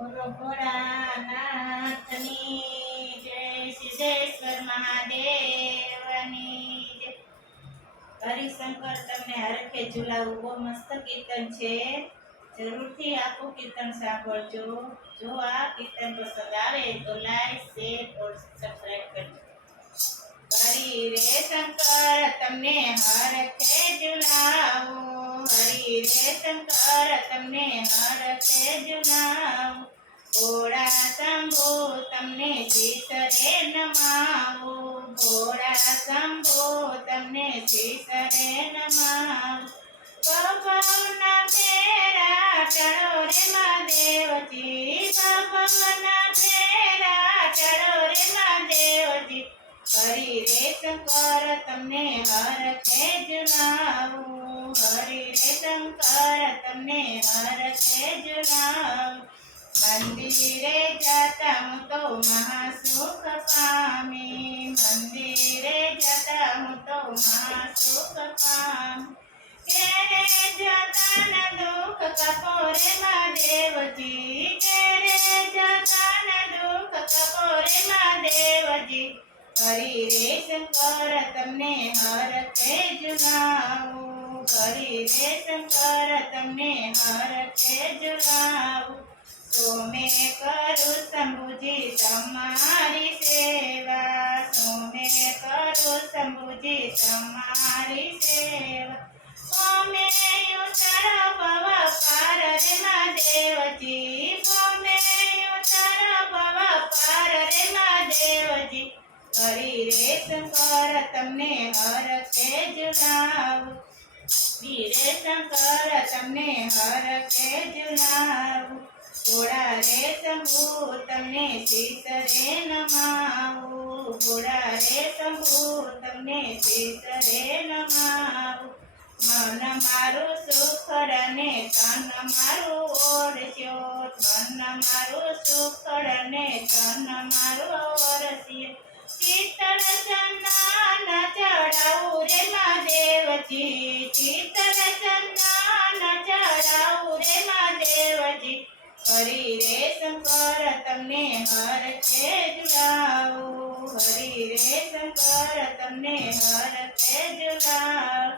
બોલો ભોળાનાથની જય સિદ્ધેશ્વર મહાદેવની જય. બહુ મસ્ત કીર્તન છે. જરૂરથી આખું કીર્તન સાંભળજો. જો આ કીર્તન પસંદ આવે તો લાઈક, શેર ઓર સબસ્ક્રાઇબ કરજો. હરી રે શંકર, તમને હરખે ઝુલાવું. શંકર તમને હરખે ઝુલાવું ભોળા શંભો તમને શીતરે નમાવું ભોળા શંભો તમને શીતરે નમાવું પવનના ફેરા ચડો રે મહાદેવજી પવનના ફેરા ચડો રે મહાદેવજી હરી રે શંકર તમને હરખે જણાવું હરી રે શંકર તમને હરખે જણાવું મંદિરે જતા હું તો મહાસુખ પામી મંદિરે જતા હું તો મહાસુખ પામી કેરે જતા ન દુઃખ કપોરે મહાદેવજી કેરે જતા ન દુઃખ કપોરે મહાદેવજી હરી રે શંકર તમને હરખે જણાવું હરી રે શંકર તમને હરખે જણાવું સોમે કરું શંભુજી તમારી સેવા સોમે કરું શંભુજી તમારી સેવા સોમે ઉતર ભવ પાર રે મહાદેવજી સોમે ઉતર ભવ પાર રે મહાદેવજી હરી રે શંકર તમને હરખે જણાવું વીરે શંકર તમને હરખે જણાવું ઘોડા રે શંભુ તમને શીતરે નમાવું ઘોડા રે શંભુ તમને શીતરે નમાવું મન મારું સુખડ ને તન મારું ઓરસ્યો મન મારું સુખડ ને તન મારું ઓરસ્યો શીતળ ચંદન ચડાવું રે મહાદેવજી તમને છે જુલાવું હરી રે શંકર તમને હર છે જુલાવ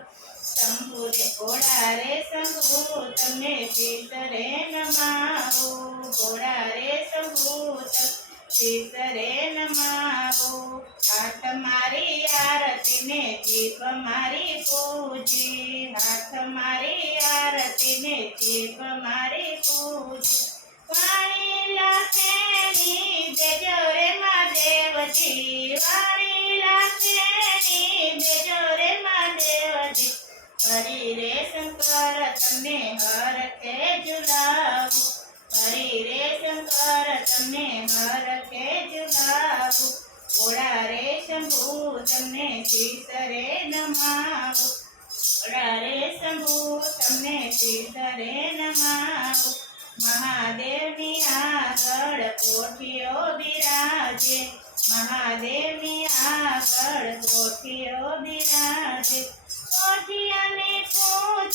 શંભુ રે ઘોડા રે શંભુ તમને શીતરે નમાવું. ઘોડા રે શંભુ શીતરે નમાવું. હાથ મારી આરતી ને જીભ મારી પૂજી હરખે ઝુલાવું ઘોડા રે શંભુ, તમને શીતરે નમાવો. ઘોડા રે શંભુ, તમને શીતરે નમાવો. મહાદેવની આગળ કોઠીઓ બિરાજે. મહાદેવની આગળ કોઠીઓ બિરાજે. કોઠિયાની પૂજા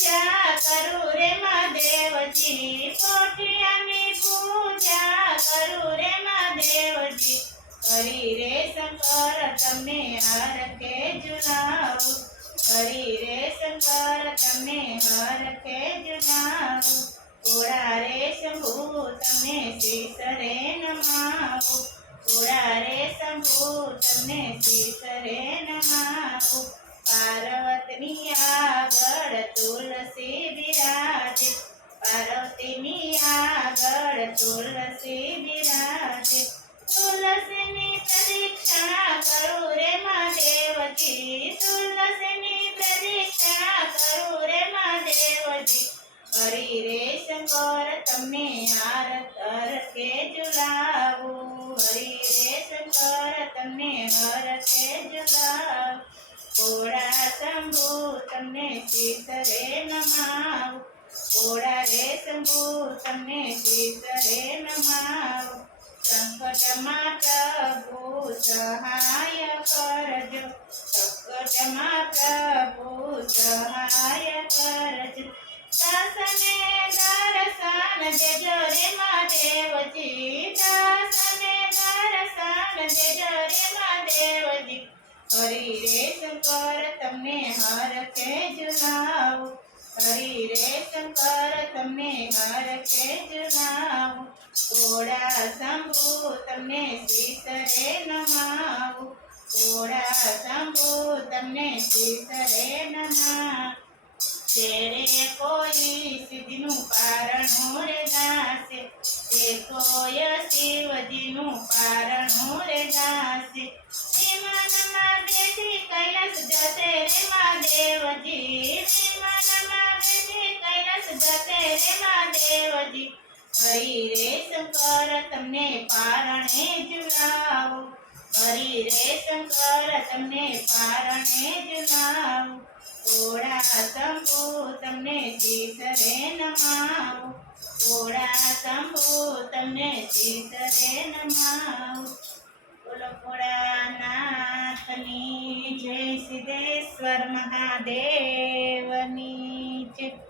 મહાદેવજી હરી રે શંકર તમને હરખે જુલાવું હરી રે શંકર તમને હરખે જુલાવું ઘોડા રે શંભુ તમને શીતરે નમાવું ઘોડા રે શંભુ તમને શીતરે નમાવું પાર્વતીની આગળ તુલસી બિરાજે પાર્વતીની આગળ તુલસી બિરાજે તુલસીની પ્રદક્ષિણા કરું રે મહાદેવજી તુલસીની પ્રદક્ષિણા કરું રે મહાદેવજી હરી રે શંકર તમને આરત હરખે ઝુલાવું હરી રે શંકર તમને હરખે ઝુલાવું ઘોડા શંભુ તમને શીતરે નમાવું ઘોડા રે શંભુ તમને શીતરે નમાવું સંકટ માતા પ્રભુ સહાય કરજો સંકટ માતા પ્રભુ સહાય કરજો દાસને દર્શન દેજો રે મહાદેવજી દાસને દર્શન દેજો રે મહાદેવજી હરી રે શંકર તમને હર કે જુનાવું હરી રેશંકર તમને હર કે જણાવું થોડા શંભુ તમને શીતરે નમાવું. થોડા શંભુ તમને શીતરે નમા તેરે કોઈ સિદ્ધિનું પારણું રે નાશે તે કોય શિવજીનું પારણું રે દાસે. શ્રીમાન દેજી કૈલાસ જતે રે મા દેવજી. શ્રીમાન કૈલાસ જશે રે મહાદેવજી તમને પારણે ઝુલાવું હરી રે શંકર તમને પારણે ઝુલાવું ઓળા શંભુ તમને શીસરે નમાવો. ઓળા શંભુ તમને શીસરે નમાવું. બોલો જય સિદ્ધેશ્વર મહાદેવની જય.